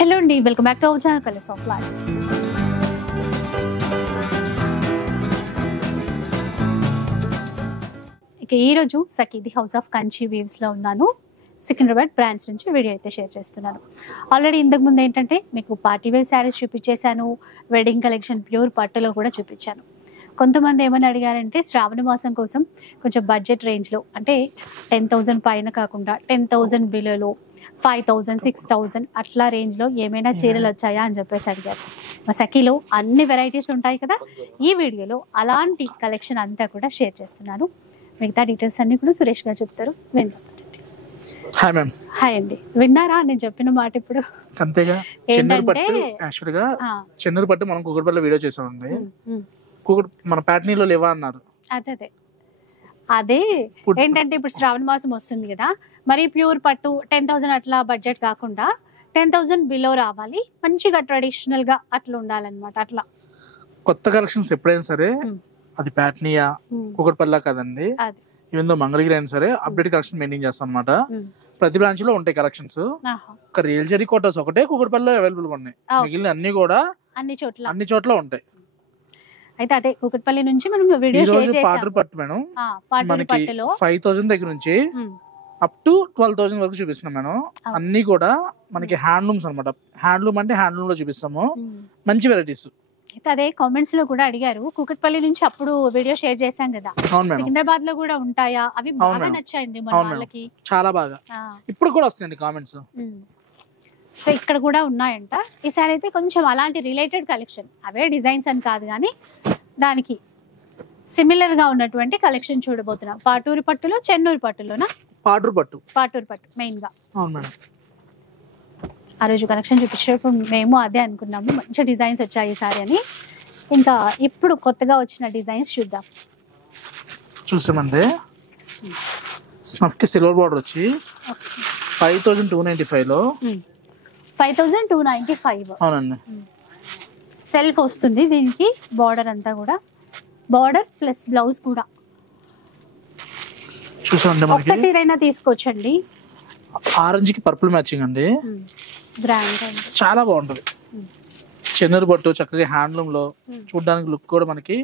Hello అండి, welcome back to our channel colours of life. ఇక ఈరోజు సఖీది హౌస్ ఆఫ్ కంచి వీవ్స్లో ఉన్నాను. సికింద్రాబాద్ బ్రాంచ్ నుంచి వీడియో అయితే షేర్ చేస్తున్నాను. ఆల్రెడీ ఇంతకుముందు ఏంటంటే మీకు పార్టీ వేర్ శారీస్ చూపించేశాను, వెడ్డింగ్ కలెక్షన్ ప్యూర్ పట్టులో కూడా చూపించాను. కొంతమంది ఏమని అడిగారంటే శ్రావణ మాసం కోసం కొంచెం బడ్జెట్ రేంజ్లో అంటే 10,000 పైన కాకుండా 10,000 బిలోలో 5,000, 6,000 అట్లా రేంజ్లో ఏమైనా చీరలు వచ్చాయా అని చెప్పేసి అడిగారు. మా సఖీలో అన్ని వెరైటీస్ ఉంటాయి కదా, ఈ వీడియోలో అలాంటి కలెక్షన్ అంతా కూడా షేర్ చేస్తున్నాను. మిగతా డీటెయిల్స్ అన్ని కూడా సురేష్ గారు చెప్తారు, విందాం. Hi ma'am. హాయ్ అండి, విన్నారా నేను చెప్పిన మాట? ఇప్పుడు అంతేగా, చెన్నూరు పట్టు యాక్చువల్ గా చెన్నూరు పట్టు మనం కుకట్పల్లిలో వీడియో చేసామండి. మన ప్యాటర్నీలో లేవా అన్నారు. అదే అదే ఏంటంటే ఇప్పుడు శ్రావణ మాసం వస్తుంది కదా, మరి ప్యూర్ పట్టు 10,000 అట్లా బడ్జెట్ కాకుండా 10,000 బిలో రావాలి, మంచిగా ట్రెడిషనల్ గా అట్లా ఉండాలన్నమాట. అట్లా కొత్త కలెక్షన్స్ ఎప్పుడైనా సరే అది ప్యాటర్నీయా కుకట్పల్లి కదండి, ఈవెన్ దో మంగళగిరి అయినా సరే అప్డేట్ కలెక్షన్ మెయింటైన్ చేస్తాం అనమాట. ప్రతి బ్రాంచ్ లో ఉంటాయి కలెక్షన్స్. ఒక రియల్ జరీ కోటాస్ ఒకటే కుకట్పల్లిలో అవైలబుల్ గా ఉన్నాయి, మిగిలిన అన్ని కూడా అన్ని చోట్ల ఉంటాయి. అయితే అదే కుకట్పల్లి నుంచి మనం వీడియో షేర్ చేసాం. పాటూరు పట్టు మేడం, మనకి 5,000 దగ్గర నుంచి అప్ టు 12,000 వరకు చూపిస్తున్నాం మేడం. అన్ని కూడా మనకి హ్యాండ్లూమ్స్ అనమాట. హ్యాండ్లూమ్ అంటే హ్యాండ్లూమ్ లో చూపిస్తాము, మంచి వెరైటీస్. అయితే అదే కామెంట్స్ లో కూడా అడిగారు, కుకట్పల్లి నుంచి అప్పుడు వీడియో షేర్ చేసాం కదా, సికింద్రాబాద్ లో కూడా ఉంటాయా? అవి బాగా నచ్చాయండి మన వాళ్ళకి, చాలా బాగా. ఇప్పుడు కూడా వస్తున్నాయండి కామెంట్స్. సో ఇక్కడ కూడా ఉన్నాయంట. ఈసారి అయితే కొంచెం అలాంటి రిలేటెడ్ కలెక్షన్, అవే డిజైన్స్ అని కాదు కానీ దానికి సిమిలర్ గా ఉన్నటువంటి కలెక్షన్ చూడబోతున్నాం. పాటూరు పట్టులో, చెన్నూరు పట్టులోనా? పాటూరు పట్టు మెయిన్ గా. అవును మేడం. ఆ రోజు కలెక్షన్ చూపించేటప్పుడు మేము అదే అనుకున్నాము, మంచి డిజైన్స్ వచ్చాయి ఈసారి అని. ఇంకా ఇప్పుడు కొత్తగా వచ్చిన డిజైన్స్ చూద్దాం. చూసామండి, స్నఫ్ కి సిల్వర్ బార్డర్ వచ్చి 5,295 లో 5,295. అవునండి. సెల్ఫ్ వస్తుంది దీనికి, బార్డర్ అంతా కూడా, బార్డర్ ప్లస్ బ్లౌజ్ కూడా. చూసామండి, ఒక్క చీరైనా తీసుకోవచ్చండి. ఆరెంజ్ కి పర్పుల్ మ్యాచింగ్ అండి, బ్రాండ్ చాలా బాగుంటది. చెన్నూరు పట్టు చక్కగా హ్యాండ్లూమ్ లో చూడడానికి లుక్ కూడా మనకి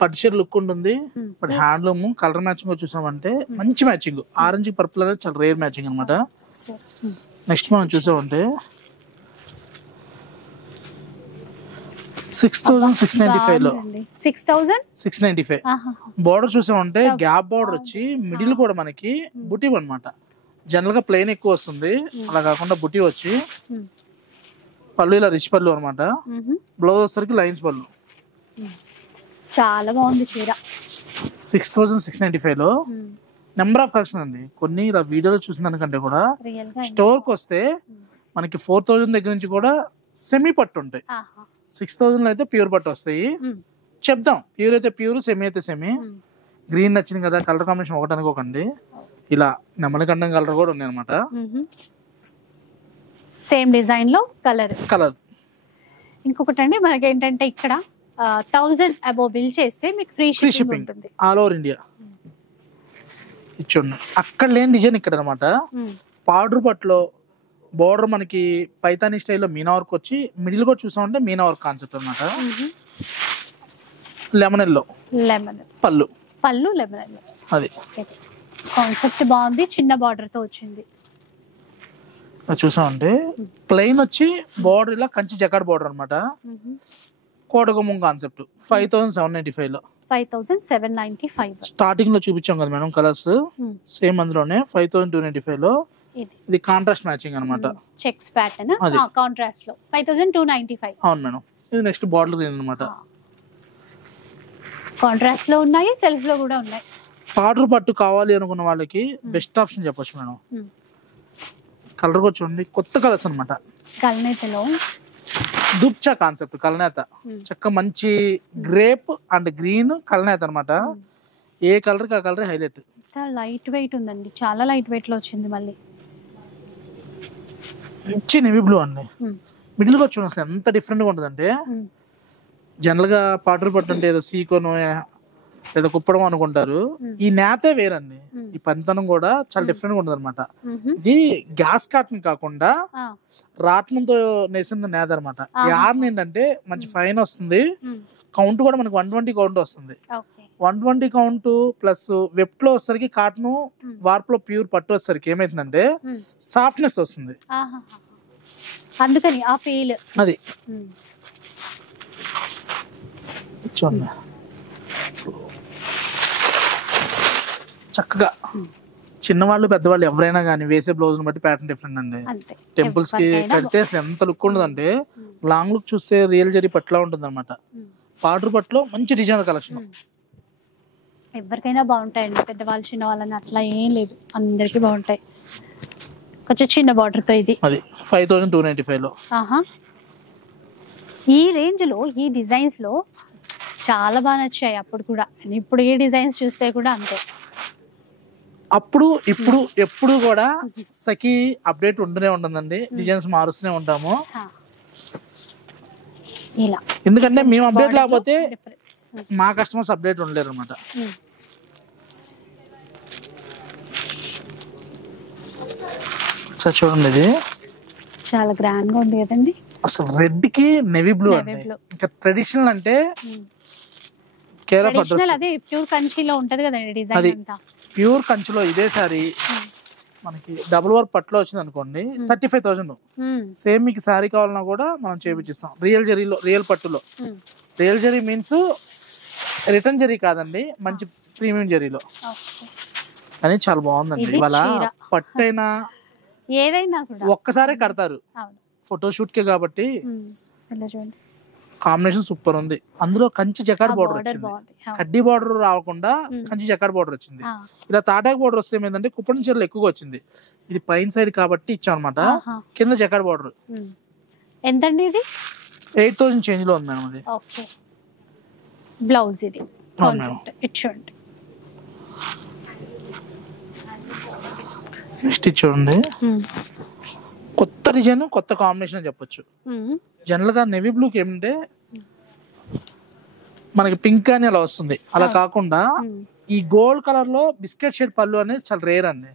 పట్టుచీర లుక్ ఉంటుంది. బట్ హ్యాండ్లూమ్ కలర్ మ్యాచింగ్ చూసామంటే మంచి మ్యాచింగ్. ఆరెంజ్ పర్పుల్ అనేది చాలా రేర్ మ్యాచింగ్ అనమాట. నెక్స్ట్ మనం చూసామంటే 6,695 లో 6,695 బార్డర్ చూసామంటే గ్యాప్ బార్డర్ వచ్చి మిడిల్ కూడా మనకి బుటీ అనమాట. జనరల్ గా ప్లెయిన్ ఎక్కువ వస్తుంది, అలా కాకుండా బుటీ వచ్చి పళ్ళు ఇలా రిచ్ పళ్ళు అనమాట. బ్లౌజ్ వచ్చేసరికి లైన్స్ పళ్ళు. చాలా బాగుంది చీర. 6,695 లో నెంబర్ ఆఫ్ కలెక్షన్ అండి. కొన్ని ఇలా వీడియోలో చూసిన దానికంటే కూడా స్టోర్ కి వస్తే మనకి 4,000 దగ్గర నుంచి కూడా సెమీ పట్టు ఉంటాయి. 6,000 లో అయితే ప్యూర్ పట్టు వస్తాయి. చెప్దాం, ప్యూర్ అయితే ప్యూర్, సెమీ అయితే సెమీ. గ్రీన్ నచ్చింది కదా, కలర్ కాంబినేషన్ ఒకటి అనుకోకండి, ఇలా నెమలికండం కలర్ కూడా ఉన్నాయి అనమాట. సేమ్ డిజైన్ లో కలర్. ఇంకొకటి అండి, మనకి ఏంటంటే ఇక్కడ 1,000 అబోవ్ బిల్ చేస్తే మీకు ఫ్రీ షిప్పింగ్ ఉంటుంది ఆల్ ఓవర్ ఇండియా. ఇచ్చుండి అక్కడ లేని డిజైన్ ఇక్కడ అనమాట. పాడూరు పట్టులో బోర్డర్ మనకి పైతానీ స్టైల్లో మీనా వర్క్ వచ్చి మిడిల్ కూడా చూసామంటే మీనా వర్క్ కాన్సెప్ట్ అనమాట. లెమన్ ఎల్లో పళ్ళు లెమన్ ఎల్లో అది కాన్సెప్ట్ బాగుంది, చిన్న బార్డర్ తో వచ్చింది. చూసామంటే ప్లెయిన్ వచ్చి బోర్డర్ ఇలా కంచి జకాడ్ బోర్డర్ అనమాట. కోటగుమ్మం కాన్సెప్ట్ 5,795 లో 5,795 స్టార్టింగ్ లో చూపించాం కదా మేడం కలర్స్, సేమ్ అందులోనే 5,295 లో ఇది కాంట్రాస్ట్ మ్యాచింగ్ అనమాట. చెక్స్ ప్యాటర్న్ కాంట్రాస్ట్ లో 5,295. అవును మేడం. ఇది నెక్స్ట్ బాటిల్ గ్రీన్ అనమాట. కాంట్రాస్ట్ లో ఉన్నాయి, సెల్ఫ్ లో కూడా ఉన్నాయి. పాటూరు పట్టు కావాలి అనుకున్న వాళ్ళకి బెస్ట్ ఆప్షన్ చెప్పొచ్చు మేడం. కలర్ కూడా చూడండి, కొత్త కలర్స్ అనమాట. కల్నేతలో దుప్చా కాన్సెప్ట్, కలనేత చక్క మంచి గ్రేప్ అండ్ గ్రీన్ కలనేత అనమాట. ఏ కలర్ కి ఆ కలర్ హైలైట్. లైట్ వెయిట్ ఉందండి, చాలా లైట్ వెయిట్ లో వచ్చింది. మళ్ళీ మంచి నెవీ బ్లూ అండి. మిడిల్ గా చూడండి అసలు ఎంత డిఫరెంట్ గా ఉంటుంది అంటే, జనరల్ గా పాటూరు పట్టు అంటే ఏదో సీకోను లేదా కుప్పడం అనుకుంటారు. ఈ నేతే వేరండి, ఈ పనితనం కూడా చాలా డిఫరెంట్ గా ఉంటుంది అనమాట. ఇది గ్యాస్ కాటన్ కాకుండా రాట్నంతో నేసిన నేత అనమాట. యార్న్ ఏంటంటే మంచి ఫైన్ వస్తుంది, కౌంట్ కూడా మనకి 120 కౌంట్ వస్తుంది. 120 కౌంట్ ప్లస్ వెబ్ లో వచ్చేసరికి కాటన్, వార్ప్ లో ప్యూర్ పట్టు వచ్చేసరికి ఏమైతుందంటే సాఫ్ట్నెస్ వస్తుంది. అందుకని ఆ ఫీల్ అది చూడండి చక్కగా. చిన్నవాళ్ళు పెద్దవాళ్ళు ఎవరైనా కానీ వేసే బ్లౌజ్ బట్టి ప్యాటర్న్ డిఫరెంట్ అండి. టెంపుల్స్ కి కడితే అసలు ఎంత లుక్ ఉండదంటే లాంగ్ లుక్ చూస్తే రియల్ జరీ పట్లా ఉంటుంది అనమాట. పాటర్ పట్టులో మంచి డిజైన్ కలెక్షన్. ఎవరికైనా బాగుంటాయండి, పెద్దవాళ్ళు చిన్న వాళ్ళని అట్లా ఏం లేదు, అందరికి బాగుంటాయి. కొంచెం చిన్న బార్డర్ తో ఇది అది 5295 లో. ఈ రేంజ్ లో ఈ డిజైన్స్ లో చాలా బాగా నచ్చాయి అప్పుడు కూడా. ఇప్పుడు ఈ డిజైన్స్ చూస్తే కూడా అంతే. అప్పుడు ఇప్పుడు ఎప్పుడు కూడా సఖీ అప్డేట్ ఉంటూనే ఉంటుందండి, డిజైన్స్ మారుస్తూనే ఉంటాము. ఇలా ఎందుకంటే మేము అప్డేట్ లేకపోతే మా కస్టమర్స్ అప్డేట్ ఉండలేరు అనమాట. చూడండి ఇది చాలా గ్రాండ్ గా ఉంది కదండి. అసలు రెడ్ కి నెవీ బ్లూ అండి. ఇంకా ట్రెడిషనల్ అంటే అదే ప్యూర్ కంచిలో ఉంటది కదండి డిజైన్ అంతా. ప్యూర్ కంచిలో ఇదే సారీ మనకి డబుల్ వర్క్ పట్టులో వచ్చింది అనుకోండి 35,000. సేమ్ మీకు సారీ కావాలన్నా కూడా మనం చేపించిస్తాం. రియల్ జరీలో, రియల్ పట్టులో. Real zari means return zari కాదండి, మంచి ప్రీమియం జరీలో. కానీ చాలా బాగుందండి. ఇవాళ పట్టు అయినా ఏదైనా ఒక్కసారే కడతారు ఫోటోషూట్ కే కాబట్టి. కాంబినేషన్ సూపర్ ఉంది. అందులో కంచి జకాడ్ బార్డర్ వచ్చింది, కడ్డీ బార్డర్ రాకుండా కంచి జకాడ్ బార్డర్ వచ్చింది. ఇలా తాటాక్ బార్డర్ వస్తే ఏమైందంటే కుప్పడం చీరలు ఎక్కువగా వచ్చింది. ఇది పైన సైడ్ కాబట్టి ఇచ్చాం అనమాట. కింద జకాడ్ బార్డర్. ఎంతండి ఇది? 8,000 చేంజ్ లో ఉంది మేడం. అది బ్లౌజ్ ఇది ఇచ్చండి. నెక్స్ట్ చూడండి, కొత్త డిజైన్ కొత్త కాంబినేషన్ చెప్పొచ్చు. జనరల్ గా నెవీ బ్లూకి ఏమంటే మనకి పింక్ అని అలా వస్తుంది, అలా కాకుండా ఈ గోల్డ్ కలర్ లో బిస్కెట్ షేడ్ పళ్ళు అనేది చాలా రేర్ అండి.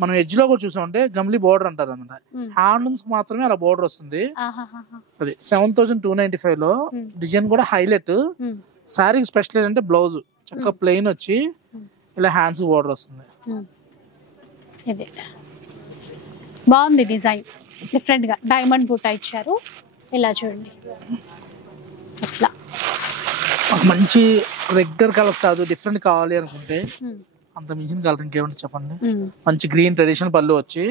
మనం ఎడ్జ్ లో కూడా చూసామంటే గమ్లీ బోర్డర్ అంటారు అనమాట. హ్యాండ్లూమ్స్ మాత్రమే అలా బోర్డర్ వస్తుంది. అది 7295 లో. డిజైన్ కూడా హైలైట్. శారీకి స్పెషల్ ఏంటంటే బ్లౌజ్ చక్కగా ప్లెయిన్ వచ్చి ఇలా హ్యాండ్స్ బోర్డర్ వస్తుంది. బాగుంది డిజైన్, డిఫరెంట్ గా డైమండ్ బూటా ఇచ్చారు. ఇలా చూడండి, అట్లా మంచి రెగ్యులర్ కలర్స్ కాదు, డిఫరెంట్ కావాలి అనుకుంటే అంత మించిన కలర్ ఇంకేమంటే చెప్పండి. మంచి గ్రీన్ ట్రెడిషనల్ పళ్ళు వచ్చి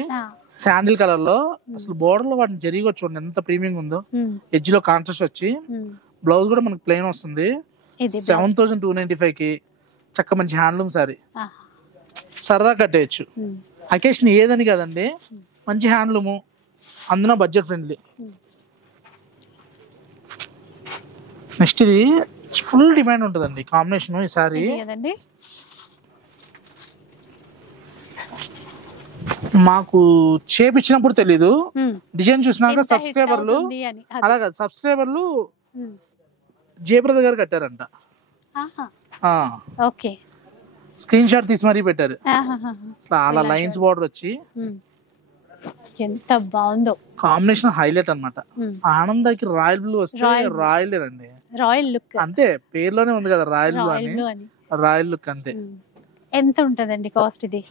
శాండిల్ కలర్ లో అసలు బోర్డర్ లో వాటిని జరిగి చూడండి ఎంత ప్రీమియం ఉందో. ఎడ్జ్ లో కాంట్రాస్ట్ వచ్చి బ్లౌజ్ కూడా మనకి ప్లెయిన్ వస్తుంది. 7295 కి చక్క మంచి హ్యాండ్లూమ్ సారీ సరదా కట్టేయచ్చు. అకేషన్ ఏదని కదండి, మంచి హ్యాండ్లూము, అందులో బడ్జెట్ ఫ్రెండ్లీ. నెక్స్ట్ ఇది ఫుల్ డిమాండ్ ఉంటుందండి కాంబినేషన్ ఈ సారీ. మాకు చేపించినప్పుడు తెలీదు, డిజైన్ చూసినాక సబ్స్క్రైబర్లు అలాగా సబ్స్క్రైబర్లు జయప్రద గారు కట్టారంట. స్క్రీన్ షాట్ తీసి మరీ పెట్టారు. అలా లైన్స్ బార్డర్ వచ్చి ఎంత బాగుందో కాంబినేషన్ హైలైట్ అన్నమాట. ఆనందానికి రాయల్ బ్లూ వస్తే రాయల్ అండి, రాయల్ లుక్ అంతే, పేర్లోనే ఉంది కదా రాయల్ బ్లూ అని. రాయల్ లుక్ అంతే. ఎంత ఉంటదండి కాస్ట్? ఇది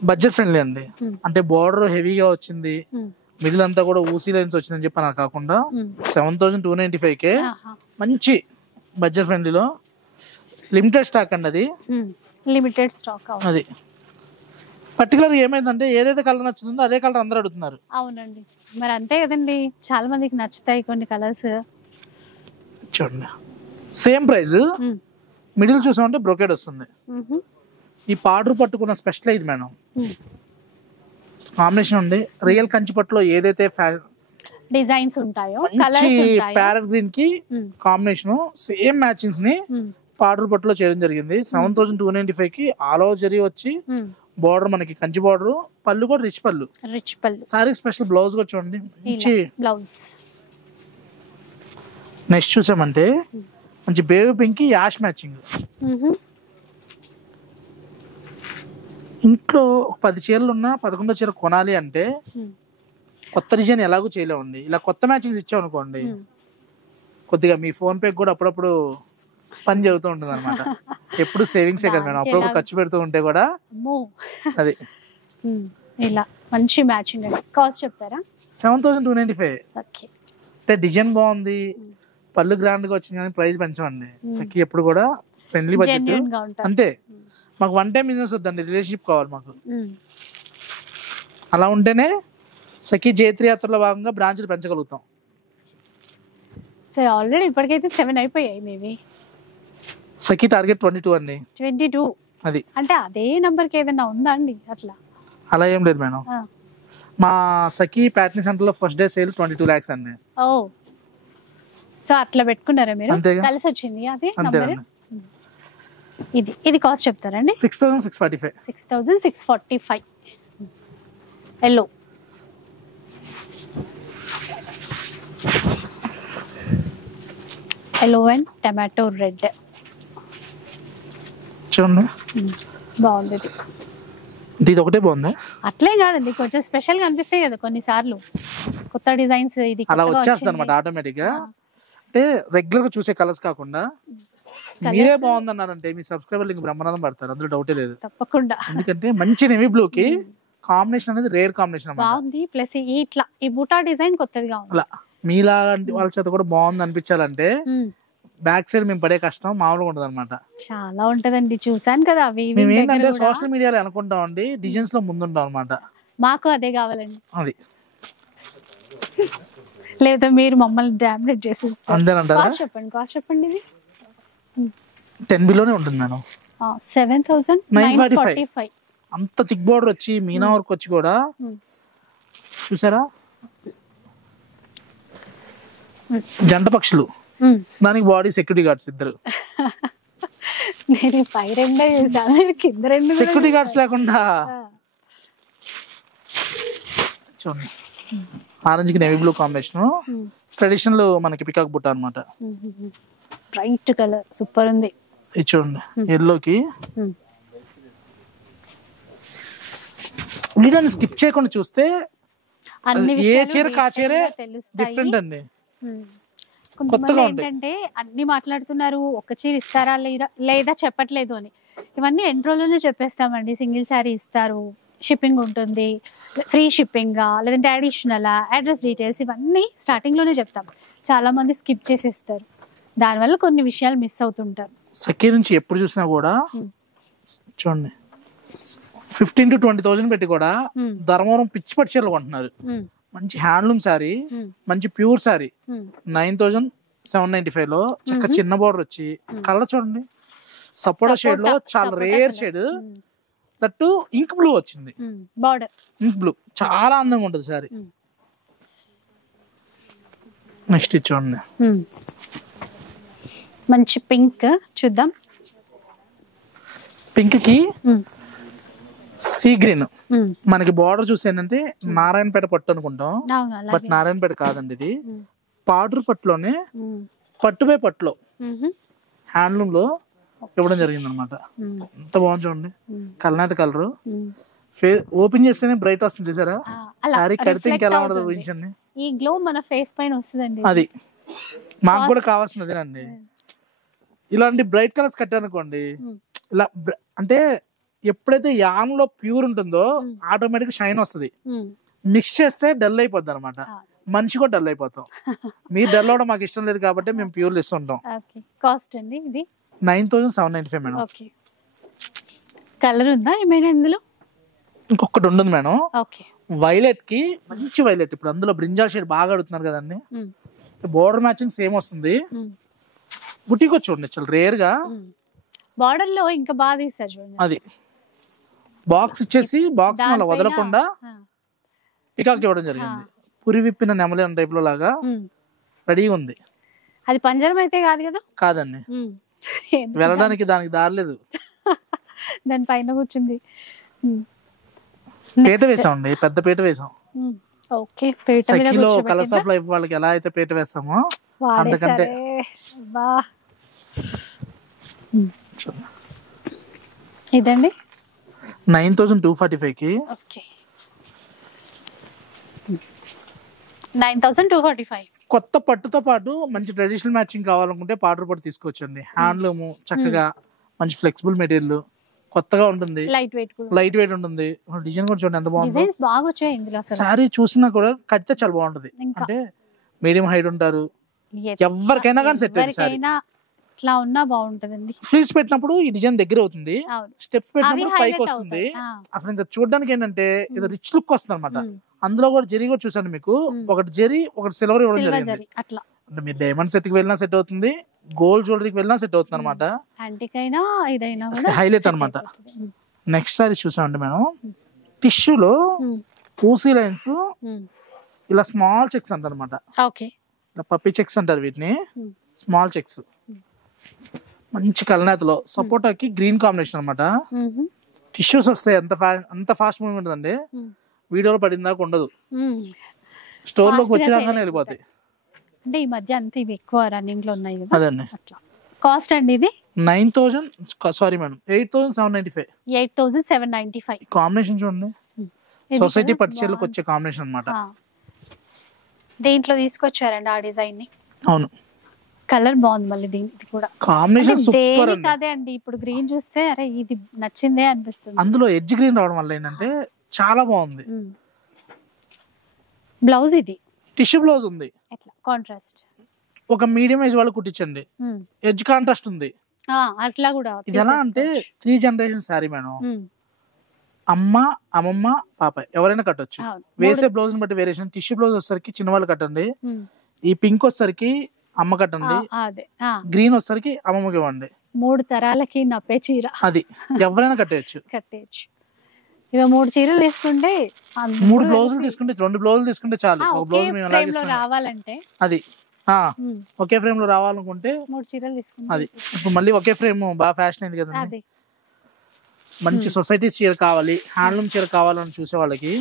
బడ్జెట్ ఫ్రెండ్లీ అండి. అంటే బోర్డర్ హెవీగా వచ్చింది, మిడిల్ అంతా కూడా ఊసీ లైన్స్ వచ్చిందని చెప్పి నాకు కాకుండా 7295 కే మంచి బడ్జెట్ ఫ్రెండ్లీలో లిమిటెడ్ స్టాక్ అండి. అది లిమిటెడ్ స్టాక్. అది పర్టికులర్ ఏమైందంటే ఏదైతే కలర్ నచ్చుతుందో అదే కలర్ అందరూ అడుగుతున్నారు. అవునండి, మరి అంతే కదండి, చాలా మందికి నచ్చుతాయి కొన్ని కలర్స్. చూడండి సేమ్ ప్రైస్, మిడిల్ చూసామంటే బ్రోకెడ్ వస్తుంది. ఈ పార్డర్ పట్టుకున్న స్పెషల్ ఇది మేడం. కాంబినేషన్ ఉంది రియల్ కంచి పట్టులో ఏదైతే డిజైన్స్ ఉంటాయో ప్యారెట్ గ్రీన్ కి కాంబినేషన్ సేమ్ మ్యాచింగ్స్ ని పార్డర్ పట్టులో చేయడం జరిగింది. 7295 కి ఆల్ ఓవర్ జరీ వచ్చి బోర్డర్ మనకి కంచి బోర్డర్, పళ్ళు కూడా రిచ్ పళ్ళు. సారీ స్పెషల్ బ్లౌజ్ కూడా చూడండి మంచి బ్లౌజ్. నెక్స్ట్ చూసామంటే మంచి బేబీ పింక్ కి యాష్ మ్యాచింగ్. ఇంట్లో 10 చీరలు ఉన్నా 11వ చీర కొనాలి అంటే కొత్త డిజైన్ ఎలాగో చేయలేమండి. ఇలా కొత్త మ్యాచింగ్స్ ఇచ్చామనుకోండి కొద్దిగా మీ ఫోన్ పే కూడా అప్పుడప్పుడు పని జరుగుతూ ఉంటుంది అనమాట. ఎప్పుడు సేవింగ్సే కదా మేడం, అప్పుడప్పుడు ఖర్చు పెడుతూ ఉంటే కూడా అది. ఇలా మంచి మ్యాచింగ్ అండి. కాస్ట్ చెప్తారా? 7295. ఓకే. అంటే డిజైన్ బాగుంది, పళ్ళు గ్రాండ్ గా వచ్చింది, కానీ ప్రైస్ పెంచమండి. సఖి ఎప్పుడు కూడా ఫ్రెండ్లీ బడ్జెట్ అంతే. మాకు వన్ టైం బిజినెస్ వద్దండి, రిలేషన్షిప్ కావాలి మాకు. అలా ఉంటేనే సఖి జైత్రి యాత్రలో భాగంగా బ్రాంచ్లు పెంచగలుగుతాం. సో ఆల్రెడీ ఇప్పటికైతే 7 అయిపోయాయి మేబీ. సఖి టార్గెట్ 22 అండి. 22 అది అంటే అదే నంబర్ కి ఏదైనా ఉందా అండి? అట్లా అలా ఏం లేదు మేడం. మా సఖి ప్యాటర్న్ సెంటర్ లో ఫస్ట్ డే సేల్ 22 lakhs అండి. ఓ, సో అట్లా పెట్టుకున్నారా మీరు? అంతేగా, కలిసి వచ్చింది అది నంబర్. ఇది కాస్ట్ చెప్తారండి? 6645. 6645. ఎల్లో అండ్ టమాటో రెడ్ చూడండి, బాగుంది. ఇది ఒకటే బాగుంది. అట్లే కాదండి, కొంచెం స్పెషల్ గా అనిపిస్తాయి కదా కొన్నిసార్లు కొత్త డిజైన్స్. ఇది అలా వచ్చేస్తుంది అనమాట ఆటోమేటిక్ గా. అంటే రెగ్యులర్ గా చూసే కలర్స్ కాకుండా మీరే బాగుందన్నారంటే మీ సబ్స్క్రైబర్ లింక్ బ్రహ్మానందం పడతారు, అందులో డౌటే లేదు. తప్పకుండా. ఎందుకంటే మంచి నేవీ బ్లూ కి కాంబినేషన్ అనేది రేర్ కాంబినేషన్ బాగుంది. ప్లస్ ఇట్లా ఈ బూటా డిజైన్ కొత్తదిగా ఉంది. అలా మీలాంటి వాళ్ళ చేత కూడా బాగుంది అనిపించాలంటే బ్యాక్ సైడ్ మేము పడే కష్టం మామూలుగా ఉంటది అనమాట. చాలా ఉంటదండి, చూసాను కదా. మేము ఏంటంటే సోషల్ మీడియాలో అనుకుంటాం అండి, డిజైన్స్ లో ముందుంటాం అనమాట. మాకు అదే కావాలండి. అది లేదా మీరు మమ్మల్ని డామినేట్ చేసేస్తారు. అంతేనంటారా? కాస్ట్ చెప్పండి. ఇది 10 బిలోనే ఉంటుంది మేడం. 7945. అంత థిక్ బోర్డర్ వచ్చి మీనా వర్క్ వచ్చి కూడా చూసారా, జంట పక్షులు, దానికి బాడీ సెక్యూరిటీ గార్డ్స్ ఇద్దరు. నేను పై రెండే చూసాను, కింద రెండు సెక్యూరిటీ గార్డ్స్ లేకుండా. చూడండి, ఆరెంజ్ కి నేవీ బ్లూ కాంబినేషన్, ట్రెడిషనల్ మనకి పికాక్ బుట్ట అనమాట. బ్రైట్ కలర్ సూపర్ ఉంది. ఇది చూడండి, ఎల్లోకి వీడియోని స్కిప్ చేయకుండా చూస్తే ఏ చీర కా చీరే డిఫరెంట్ అండి, కొత్తగా ఉంటాయి. ఏంటంటే అన్ని మాట్లాడుతున్నారు, ఒక చీర ఇస్తారా లేదా చెప్పట్లేదు అని. ఇవన్నీ ఎండ్ రోజుల్లో చెప్పేస్తామండి. సింగిల్ శారీ ఇస్తారు, షిప్పింగ్ ఉంటుంది, ఫ్రీ షిప్పింగ్ లేదంటే అడిషనల్ అడ్రస్ డీటెయిల్స్, ఇవన్నీ స్టార్టింగ్ లోనే చెప్తాం. చాలా మంది స్కిప్ చేసేస్తారు, దానివల్ల కొన్ని విషయాలు మిస్ అవుతుంటారు. సఖి నుంచి ఎప్పుడు చూసినా కూడా చూడండి 15,000 to 20,000 పెట్టి కూడా ధర్మవరం పిచ్చి పట్టు చీరలు కొంటున్నారు. మంచి హ్యాండ్లూమ్ శారీ, మంచి ప్యూర్ శారీ 9,795 లో చక్క చిన్న బోర్డర్ వచ్చి, కలర్ చూడండి సపోటా షేడ్ లో చాలా rare shade, that ink blue వచ్చింది. బార్డర్ ఇంక్ బ్లూ చాలా అందంగా ఉంటుంది శారీ. నెక్స్ట్ చూడండి, మంచి పింక్ చూద్దాం. పింక్ కి సీ గ్రీన్, మనకి బార్డర్ చూసేంటే నారాయణపేట పట్టు అనుకుంటాం, బట్ నారాయణపేట కాదండి, ఇది పాడూరు పట్టులోనే పట్టుపై పట్టులో హ్యాండ్లూమ్ లో ఇవ్వడం జరిగింది అనమాట. ఎంత బాగుంది చూడండి, కల్నాథ్ కలర్, ఓపెన్ చేస్తేనే బ్రైట్ వస్తుంది చూసారా. సారీ కడితే ఇంకెలా ఉండదు ఊహించండి. ఈ గ్లో మన ఫేస్ పైన వస్తుందండి. అది మాకు కూడా కావాల్సినదేనండి. ఇలాంటి బ్రైట్ కలర్స్ కట్టారనుకోండి, ఇలా అంటే ఎప్పుడైతే యాన్ లో ప్యూర్ ఉంటుందో ఆటోమేటిక్ షైన్ వస్తుంది. మిక్స్ చేస్తే డల్ అయిపోద్ది అనమాట, మనిషి కూడా డల్ అయిపోతాం. మీరు డల్ అవడం మాకు ఇష్టం లేదు కాబట్టి మేము ప్యూర్ ఇస్తుంటాం. కాస్ట్ అండి ఇది 9,795 మేడం. కలర్ ఉందా ఏమైనా ఇందులో? ఇంకొకటి ఉంటుంది మేడం, వైలెట్ కి మంచి వైలెట్. ఇప్పుడు అందులో బ్రింజాల్ షేడ్ బాగా అడుగుతున్నారు కదండి, బోర్డర్ మ్యాచింగ్ సేమ్ వస్తుంది. బుటీకి వచ్చి చూడండి, చాలా రేర్ గా బార్డర్ లో ఇంకా బాగా తీస్తారు చూడండి. అది బాక్స్ ఇచ్చేసి బాక్స్ మళ్ళీ వదలకుండా పికాక్ ఇవ్వడం జరిగింది. పురి విప్పిన నెమలి టైప్ లో లాగా రెడీగా ఉంది. అది పంజరం అయితే కాదు కదా? కాదండి, వెళ్ళడానికి దానికి దారలేదు. దాని పైన కూర్చుంది. పీట వేసామండి, పెద్ద పీట వేసాం. సఖిలో కలర్స్ ఆఫ్ లైఫ్ వాళ్ళకి ఎలా అయితే పీట వేస్తామో అంతకంటే. ఇదండి 9245 కి. ఓకే 9245. కొత్త పట్టుతో పాటు మంచి ట్రెడిషనల్ మ్యాచింగ్ కావాలనుకుంటే పాటర్ పట్టు తీసుకోవచ్చండి. హ్యాండ్లూమ్ చక్కగా మంచి ఫ్లెక్సిబుల్ మెటీరియల్, కొత్తగా ఉంటుంది, లైట్ వెయిట్ ఉంటుంది. డిజైన్ కూడా చూడండి ఎంత బాగుంది. సారీ చూసినా కూడా కడితే చాలా బాగుంటది. అంటే మీడియం హైట్ ఉంటారు, ఎవరికైనా కానీ సెట్ అయ్యింది. ఇట్లా ఉన్నా బాగుంటదండి. ఫ్రిల్స్ పెట్టినప్పుడు ఈ డిజైన్ దగ్గర అవుతుంది, స్టెప్స్ పెట్టినప్పుడు పైకి వస్తుంది. అసలు ఇంకా చూడడానికి ఏంటంటే ఇది రిచ్ లుక్ వస్తుంది అనమాట. అందులో కూడా జరీ కూడా చూసాను మీకు, ఒకటి జరీ ఒకటి సిల్వర్ ఇవ్వడం జరిగింది. అంటే మీరు డైమండ్ సెట్ కి వెళ్ళినా సెట్ అవుతుంది, గోల్డ్ జ్యువెలరీకి వెళ్ళినా సెట్ అవుతుంది అనమాట. హైలైట్ అనమాట. నెక్స్ట్ సారీ చూసామండి మేము టిష్యూలో పూసీ లైన్స్ ఇలా స్మాల్ చెక్స్ అంటారు అనమాట. ఇలా పప్పి చెక్స్ అంటారు వీటిని, స్మాల్ చెక్స్. మంచి కలనేతలో సపోటాకి గ్రీన్ కాంబినేషన్ అనమాట. టిష్యూస్ వస్తాయి, అంత ఫాస్ట్ మూవింగ్ ఉంటుందండి. వీడియోలో పడిన దాకా ఉండదు, స్టోర్ లోకి వచ్చేదాకానే వెళ్ళిపోతాయి. అంటే ఈ మధ్య అంత ఇవి ఎక్కువ రన్నింగ్ లో ఉన్నాయి కదా. అదండి. కాస్ట్ అండి ఇది 9000, సారీ మేడం 8795. 8795. కాంబినేషన్ చూడండి, సొసైటీ పట్టుచీరలకు వచ్చే కాంబినేషన్ అన్నమాట. దేంట్లో తీసుకొచ్చారండి ఆ డిజైన్ ని? అవును, కలర్ బాగుంది. మళ్ళీ దీనికి కూడా కాంబినేషన్ సూపర్ అండి. అదే అండి, ఇప్పుడు గ్రీన్ చూస్తే అరే ఇది నచ్చిందే అనిపిస్తుంది. అందులో ఎడ్జ్ గ్రీన్ రావడం వల్ల ఏంటంటే చాలా బాగుంది. బ్లౌజ్ ఇది టిష్యూ బ్లౌజ్ ఉంది, కాంట్రాస్ట్. ఒక మీడియం ఏజ్ వాళ్ళు కుట్టించండి, ఎడ్జ్ కాంట్రాస్ట్ ఉంది. అట్లా కూడా ఇది ఎలా అంటే 3 జనరేషన్ శారీ మేడం. అమ్మ, అమ్మమ్మ, పాప ఎవరైనా కట్టొచ్చు. వేసే బ్లౌజ్ బట్టి వేరియేషన్. టిష్యూ బ్లౌజ్ వచ్చేసరికి చిన్నవాళ్ళు కట్టండి, ఈ పింక్ వచ్చేసరికి అమ్మ కట్టండి, గ్రీన్ వచ్చేసరికి అమ్మమ్మకి ఇవ్వండి. 3 తరాలకి నప్పే చీర, అది ఎవరైనా కట్టేయచ్చు. ఇక 3 చీరలు తీసుకుంటే 3 బ్లౌజులు తీసుకుంటే 2 బ్లౌజులు తీసుకుంటే చాలు. ఒక బ్లౌజ్ మేము రావాలంటే అది ఒకే ఫ్రేమ్ లో రావాలనుకుంటే 3 చీరలు తీసుకుంటే అది. ఇప్పుడు మళ్ళీ ఒకే ఫ్రేమ్ బాగా ఫ్యాషన్ అయింది కదా. మంచి సొసైటీ చీర కావాలి, హ్యాండ్లూమ్ చీర కావాలని చూసే వాళ్ళకి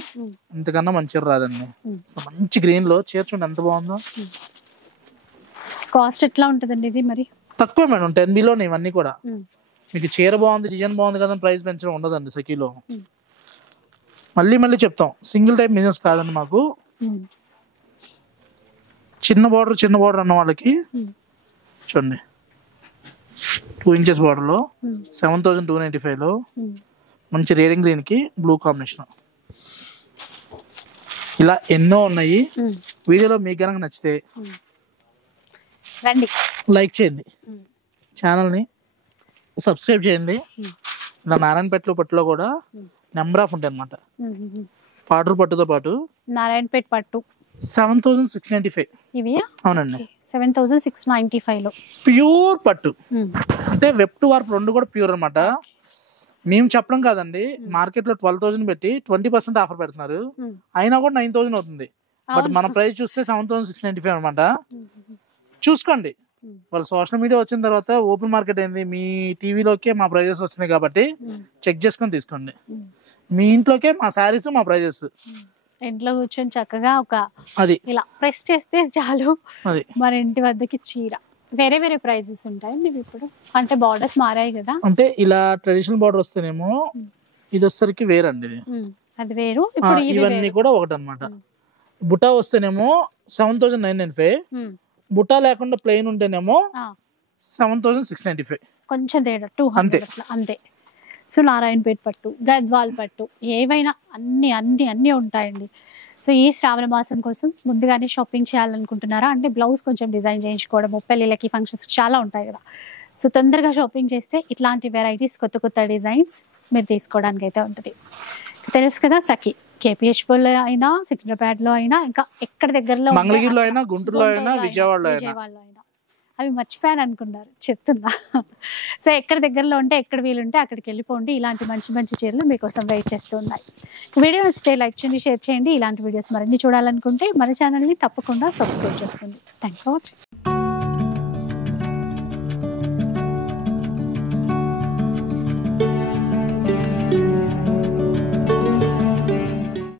ఇంతకన్నా మంచి చీర రాదండి. మంచి గ్రీన్ లో చీర చూడండి ఎంత బాగుందో. కాస్ట్ ఎట్లా ఉంటదండి ఇది? మరి తక్కువ మేడం, 10B ఇవన్నీ కూడా. మీకు చీర బాగుంది, డిజైన్ బాగుంది కదా ప్రైస్ పెంచడం ఉండదండి సఖీలో. మళ్ళీ చెప్తాం, సింగిల్ టైప్ బిజినెస్ కాదండి మాకు. చిన్న బార్డర్ అన్న వాళ్ళకి చూడండి 2 inches బార్డర్ లో 7295 లో మంచి రేడింగ్ గ్రీన్ కి బ్లూ కాంబినేషన్. ఇలా ఎన్నో ఉన్నాయి. వీడియోలో మీకు కనుక నచ్చితే లైక్ చేయండి, ఛానల్ని సబ్స్క్రైబ్ చేయండి. ఇలా నారాయణపేటలో పట్టులో కూడా నెంబర్ ఆఫ్ ఉంటాయి అనమాట. పాటూరు పట్టుతో పాటు నారాయణపేట పట్టు 7695. ఇవి అవునండి, 7695 లో ప్యూర్ పట్టు. అంటే వెబ్ టు వర్క్ 2 కూడా ప్యూర్ అనమాట. మేము చెప్పడం కాదండి, మార్కెట్ లో 12,000 పెట్టి 20% ఆఫర్ పెడుతున్నారు, అయినా కూడా 9,000 అవుతుంది. బట్ మన ప్రైస్ చూస్తే 7695 అనమాట. చూసుకోండి, వాళ్ళు సోషల్ మీడియా వచ్చిన తర్వాత ఓపెన్ మార్కెట్ అయింది, మీ టీవీలోకే మా ప్రైజెస్ వచ్చినాయి కాబట్టి చెక్ చేసుకొని తీసుకోండి. మీ ఇంట్లోకే మా శారీస్, మా ప్రైజెస్. ఇంట్లో కూర్చొని చక్కగా ఒక అది ఇలా ప్రెస్ చేస్తే చాలు, అది మన ఇంటి వద్దకి చీర. వేరే ప్రైజెస్ ఉంటాయండి ఇప్పుడు, అంటే బార్డర్స్ మారాయి కదా. అంటే ఇలా ట్రెడిషనల్ బార్డర్ వస్తేనేమో ఇది వచ్చేసరికి వేరండి, అది వేరు. ఇవన్నీ కూడా ఒకటి అనమాట. బుటా వస్తేనేమో 7995, బుటా లేకుండా ప్లెయిన్ ఉంటేనేమో 7695. కొంచెం తేడా 200 అంతే. సో నారాయణపేట పట్టు, గద్వాల్ పట్టు, ఏవైనా అన్ని ఉంటాయండి. సో ఈ శ్రావణ మాసం కోసం ముందుగానే షాపింగ్ చేయాలనుకుంటున్నారా? అంటే బ్లౌజ్ కొంచెం డిజైన్ చేయించుకోవడం, పెళ్ళిళ్ళకి, ఫంక్షన్స్ చాలా ఉంటాయి కదా. సో తొందరగా షాపింగ్ చేస్తే ఇట్లాంటి వెరైటీస్, కొత్త డిజైన్స్ మీరు తీసుకోవడానికి అయితే ఉంటుంది. తెలుసు కదా, సఖీ కేపీహెచ్పీలో అయినా, సికింద్రాబాద్లో అయినా, ఇంకా ఎక్కడ దగ్గరలో, మంగళగిరిలో అయినా, గుంటూరులో అయినా, విజయవాడలో అయినా. అవి మర్చిపోయాను అనుకున్నారు, చెప్తున్నా. సో ఎక్కడ దగ్గరలో ఉంటే, ఎక్కడ వీలుంటే అక్కడికి వెళ్ళిపోండి. ఇలాంటి మంచి చీరలు మీకోసం వెయిట్ చేస్తూ ఉన్నాయి. వీడియో నచ్చితే లైక్ చేయండి, షేర్ చేయండి. ఇలాంటి వీడియోస్ మరిన్ని చూడాలనుకుంటే మన ఛానల్ని తప్పకుండా సబ్స్క్రైబ్ చేసుకోండి. Thanks for watching.